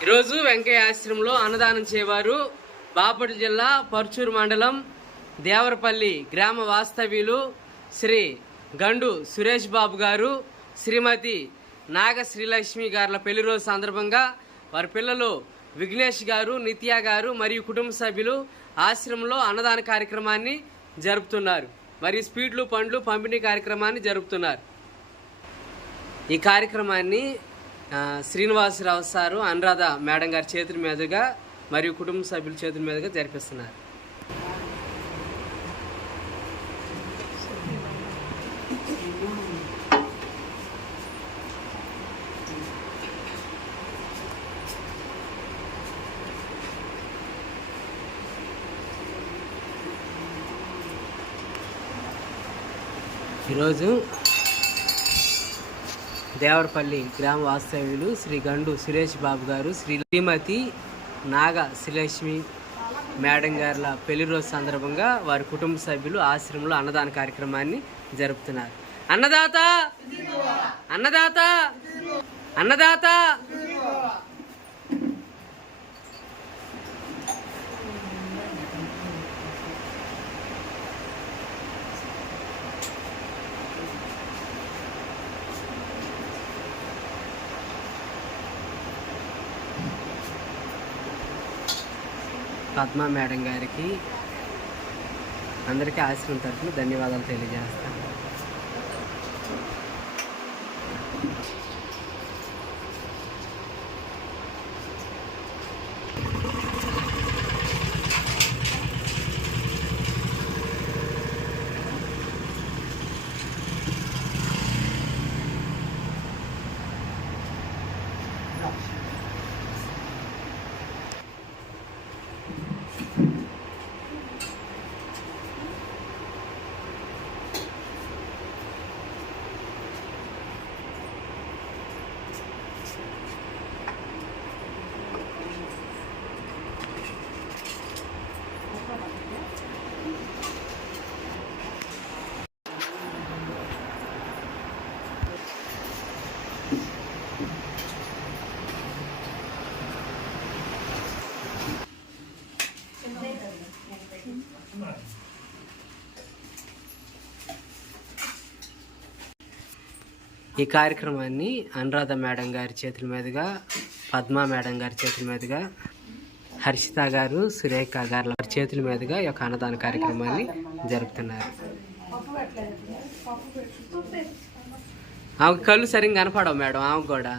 ఈరోజు వెంకయ్య ఆశ్రమంలో అన్నదానం చేయవారు బాపట్ల జిల్లా పర్చూరు మండలం దేవరపల్లి గ్రామ వాస్తవ్యులు శ్రీ గండు సురేష్ బాబు గారు, శ్రీమతి నాగ శ్రీలక్ష్మి గారుల పెళ్లి రోజు సందర్భంగా వారి పిల్లలు విఘ్నేష్ గారు, నిత్య గారు మరియు కుటుంబ సభ్యులు ఆశ్రమంలో అన్నదాన కార్యక్రమాన్ని జరుపుతున్నారు. మరియు స్వీట్లు పండ్లు పంపిణీ కార్యక్రమాన్ని జరుపుతున్నారు. ఈ కార్యక్రమాన్ని శ్రీనివాసరావు సారు, అనురాధ మేడం గారి చేతుల మీదుగా మరియు కుటుంబ సభ్యుల చేతుల మీదుగా జరిపిస్తున్నారు. ఈరోజు దేవరపల్లి గ్రామ వాస్తవ్యులు శ్రీ గండు సురేష్ బాబు గారు, శ్రీమతి నాగ శ్రీలక్ష్మి మేడం గారుల పెళ్లి రోజు సందర్భంగా వారి కుటుంబ సభ్యులు ఆశ్రమంలో అన్నదాన కార్యక్రమాన్ని జరుపుతున్నారు. అన్నదాత అన్నదాత అన్నదాత పద్మా మేడం గారికి అందరికీ ఆశ్రమం తరఫున ధన్యవాదాలు తెలియజేస్తాను. ఈ కార్యక్రమాన్ని అనురాధ మేడం గారి చేతుల మీదుగా, పద్మా మేడం గారి చేతుల మీదుగా, హర్షిత గారు, సురేఖ గారి చేతుల మీదుగా ఈ యొక్క అన్నదాన కార్యక్రమాన్ని జరుపుతున్నారు. ఆమె కళ్ళు సరిగ్గా కనపడవు మేడం, ఆమె కూడా